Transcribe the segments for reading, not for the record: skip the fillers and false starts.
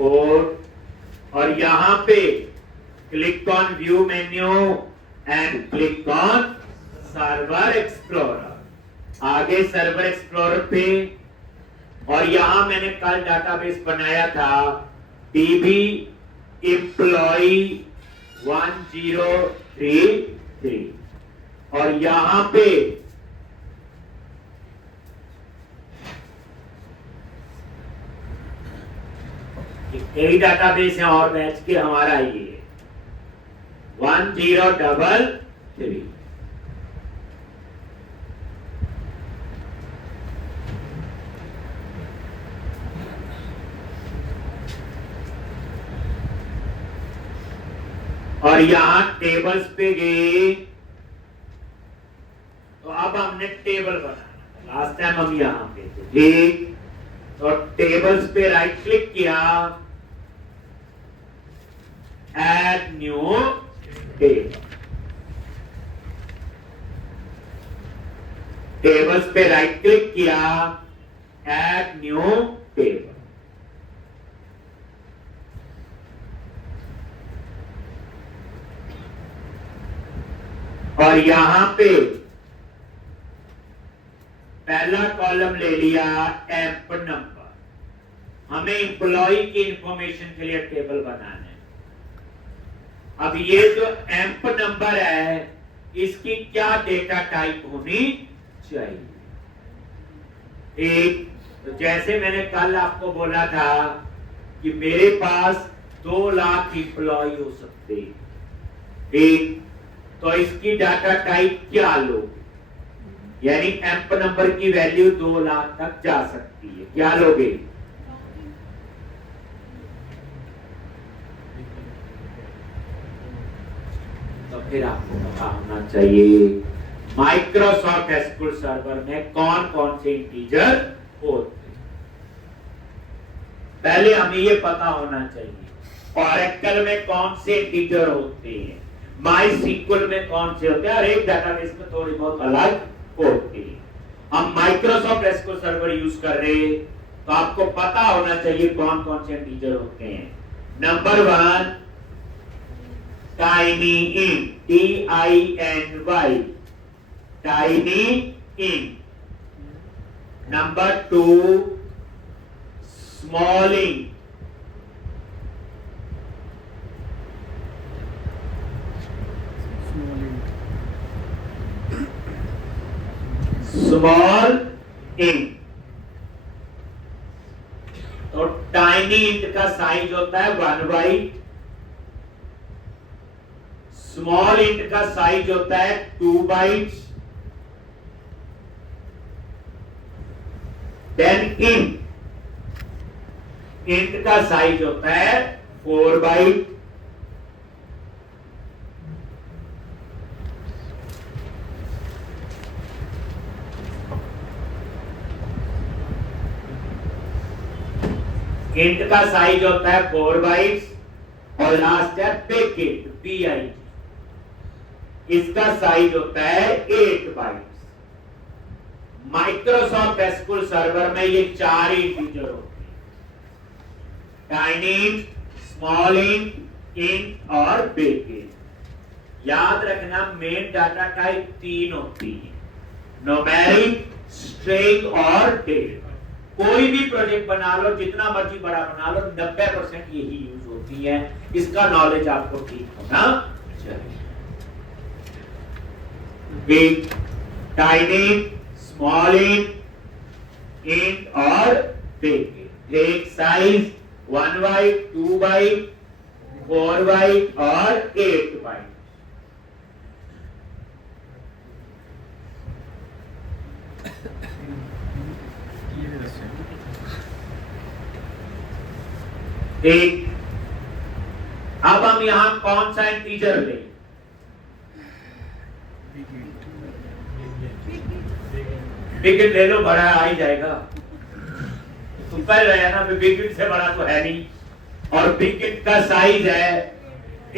Report और यहां पे click on view menu and click on server explorer. आगे सर्वर एक्सप्लोरर पे और यहां मैंने कल डाटाबेस बनाया था DB एम्प्लॉई 1033 और यहां पे कई डाटाबेस हैं और बैच के, हमारा ये 1033। और यहां टेबल्स पे गए तो अब हमने टेबल बनाना। लास्ट टाइम हम यहां पे थे, ठीक। तो टेबल्स पे राइट क्लिक किया, ऐड न्यू टेबल। टेबल्स पे राइट क्लिक किया, ऐड न्यू टेबल। और यहां पे पहला कॉलम ले लिया एम्प नंबर। हमें एम्प्लॉय की इंफॉर्मेशन के लिए टेबल बनाना है। अब ये जो एम्प नंबर है इसकी क्या डेटा टाइप होनी चाहिए? एक, तो जैसे मैंने कल आपको बोला था कि मेरे पास 2 लाख एम्प्लॉय हो सकते हैं, एक, तो इसकी डाटा टाइप क्या लोगे? यानी एम्प नंबर की वैल्यू 2 लाख तक जा सकती है, क्या लोगे? तो फिर आपको पता होना चाहिए माइक्रोसॉफ्ट एसक्यूएल सर्वर में कौन कौन से इंटीजर होते हैं। पहले हमें ये पता होना चाहिए ऑरेकल में कौन से इंटीजर होते हैं, माई सीक्वल में कौन से होते हैं, और एक डाटाबेस में थोड़ी बहुत अलग होती है। हम माइक्रोसॉफ्ट एसक्यूएल सर्वर यूज कर रहे हैं तो आपको पता होना चाहिए कौन कौन से इंटीजर होते हैं। Number 1 tiny int, TINY, tiny int. Number 2 small int, small int. तो टाइनी इंट का साइज होता है 1 बाइट, स्मॉल इंट का साइज होता है 2 बाइट्स, देन इंट का साइज होता है 4 बाइट, इंट का साइज होता है 4 बाइट्स और लास्ट है पैकेट PI, इसका साइज होता है 8 बाइट्स। माइक्रोसॉफ्ट एसक्यूएल सर्वर में ये 4 इंटीजर होते हैं, टाइनी इंट, स्मॉल इंट और पैकेट। याद रखना मेन डाटा टाइप 3 होती है, न्यूमेरिक, स्ट्रिंग और डेटा। कोई भी प्रोजेक्ट बना लो, जितना मर्जी बड़ा बना लो, 90% यही यूज होती है। इसका नॉलेज आपको ठीक होना चाहिए। बिग, टाइनी, स्मॉल इंट और बिग। एक साइज 1 बाइट, 2 बाइट, 4 बाइट और 8 बाइट। एक, अब हम यहां कौन सा इंटीजर लें? बिगिट ले लो, बड़ा आ ही जाएगा। तुम कह रहे हैं ना बिगिट से बड़ा तो है नहीं, और बिगिट का साइज है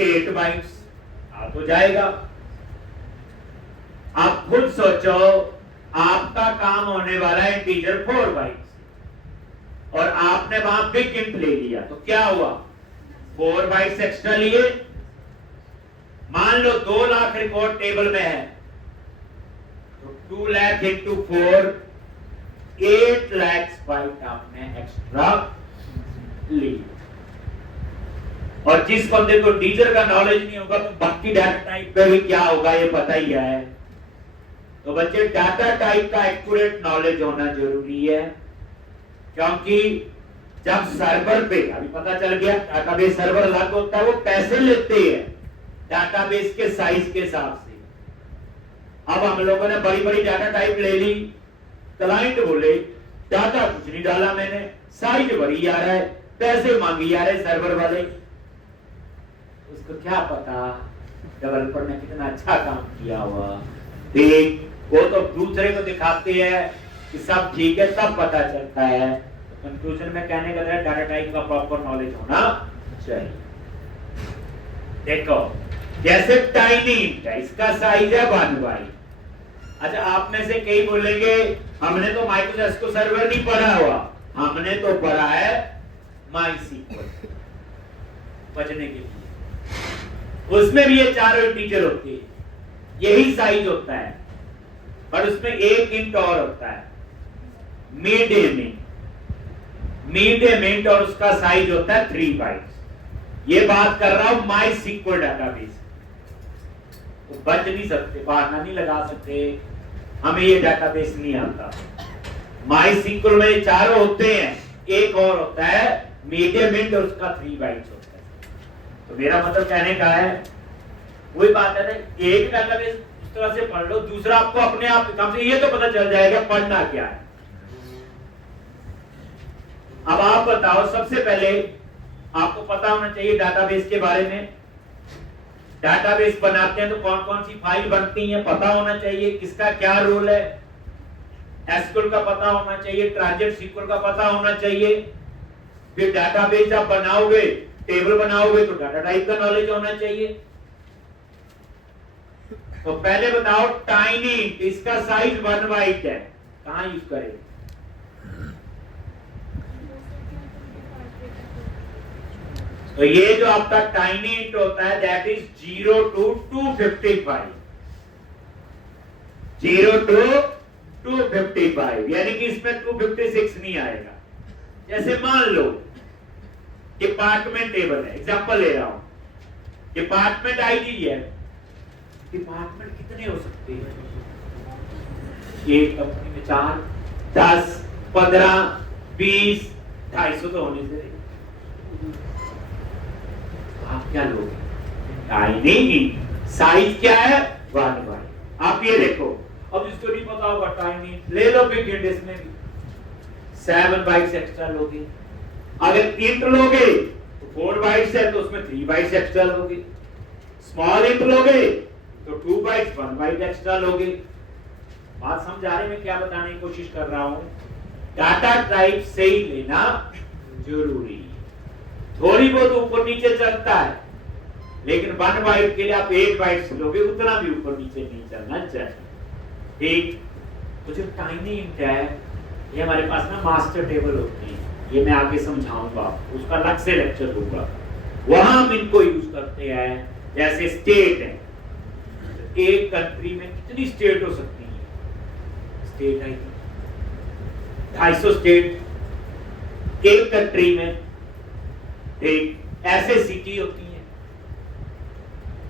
8 बाइट्स, आ तो जाएगा। आप खुद सोचो, आपका काम होने वाला है इंटीजर 4 बाइट्स, और आपने वहां बिग इंट ले लिया तो क्या हुआ, 4 बाइट्स एक्स्ट्रा लिए। मान लो 2 लाख रिकॉर्ड टेबल में है तो 2 लाख इंटू 4, 8 लाख बाइट आपने एक्स्ट्रा ली। और जिस बंदे को टीचर का नॉलेज नहीं होगा तो बाकी डाटा टाइप पे भी क्या होगा ये पता ही है। तो बच्चे डाटा टाइप का एक्यूरेट नॉलेज होना जरूरी है, क्योंकि जब सर्वर पे अभी पता चल गया डाटाबेस सर्वर अलग होता है, वो पैसे लेते हैं डाटाबेस के साइज के हिसाब से। अब हम लोगों ने बड़ी बड़ी डाटा टाइप ले ली, क्लाइंट बोले डाटा कुछ नहीं डाला मैंने, साइज बड़ी आ रहा है, पैसे मांगी आ रहे सर्वर वाले। उसको क्या पता डेवलपर ने कितना अच्छा काम किया हुआ। देख वो तो दूसरे को दिखाते हैं कि सब ठीक है, तब पता चलता है। तो कंक्लूजन में कहने का डाटा टाइप का प्रॉपर नॉलेज होना चाहिए। देखो जैसे टाइनी इंट है, इसका साइज है 1 बाइट। अच्छा आप में से कई बोलेंगे हमने तो माइक्रोसॉफ्ट को सर्वर नहीं पढ़ा हुआ, हमने तो पढ़ा है माइस्क्ल बचने के लिए। उसमें भी ये चारों इंटीजर होते हैं, यही साइज होता है, पर उसमें एक इंट और होता है मीडियम, और उसका साइज होता है 3 बाइट्स। ये बात कर रहा हूं माइस्क्ल डाटाबेस। तो बच नहीं सकते, बहाना नहीं लगा सकते हमें ये डाटाबेस नहीं आता। माइस्क्ल में चारों होते हैं, एक और होता है मीडियम इंट और उसका 3 बाइट्स होता है। तो मेरा मतलब कहने का है वही बात है ना, एक डाटाबेस उस तरह से पढ़ लो, दूसरा आपको अपने आप कम से ये तो पता चल जाएगा पढ़ना क्या है। अब आप बताओ, सबसे पहले आपको पता होना चाहिए डाटाबेस के बारे में। डाटाबेस बनाते हैं तो कौन कौन सी फाइल बनती है पता होना चाहिए, किसका क्या रोल है। एसक्यूएल का पता होना चाहिए, ट्रांजैक्ट सीक्वल का पता होना चाहिए। फिर डाटाबेस आप बनाओगे, टेबल बनाओगे तो डाटा टाइप का नॉलेज होना चाहिए। तो पहले बताओ टाइनी, इसका साइज 1 बाइट है, कहां यूज करें? तो ये जो आपका टाइनी इंट होता है दैट इज 0 to 255, 0 to 255, यानी कि इसमें 256 नहीं आएगा। जैसे मान लो डिपार्टमेंट टेबल है, एग्जांपल ले रहा हूं, डिपार्टमेंट आईडी है। डिपार्टमेंट कितने हो सकते हैं? एक कंपनी में 4, 10, 15, 20, 250 तो होने चाहिए। आप क्या लोगे? टाइनी साइज क्या है? 1 बाइट। आप ये देखो, अब जिसको नहीं पता होगा टाइनी ले लो, बिग इंट इसमें भी 7 बाइट्स एक्स्ट्रा लोगे। अगर इंट लोगे तो 4 बाइट्स है तो उसमें 3 बाइट्स एक्स्ट्रा लोगे। स्मॉल इंट लोगे तो 2 बाइट्स 1 बाइट एक्स्ट्रा लोगे। बात समझ आ रही है मैं क्या बताने की कोशिश कर रहा हूं? डाटा टाइप से ही लेना जरूरी है। थोड़ी बहुत ऊपर नीचे चलता है, लेकिन 1 बाइट के लिए आप 8 बाइट्स लोगे, उतना भी ऊपर नीचे नहीं चलना चाहिए। ठीक, तो जो टाइनी इंट है ये हमारे पास ना मास्टर टेबल होती है, ये मैं आगे समझाऊंगा, उसका अलग से लेक्चर होगा। वहां हम इनको यूज करते हैं। जैसे स्टेट है, एक कंट्री में कितनी स्टेट हो सकती है? स्टेट है 250 स्टेट एक कंट्री में। एक ऐसे सिटी होती है,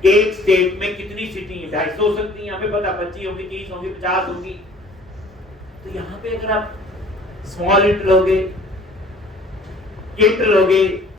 एक स्टेट में कितनी सिटी है? 250 हो सकती है। हमें पता 25 होगी, 30 होगी, 50 होगी। तो यहाँ पे अगर आप स्मॉल इंट लोगे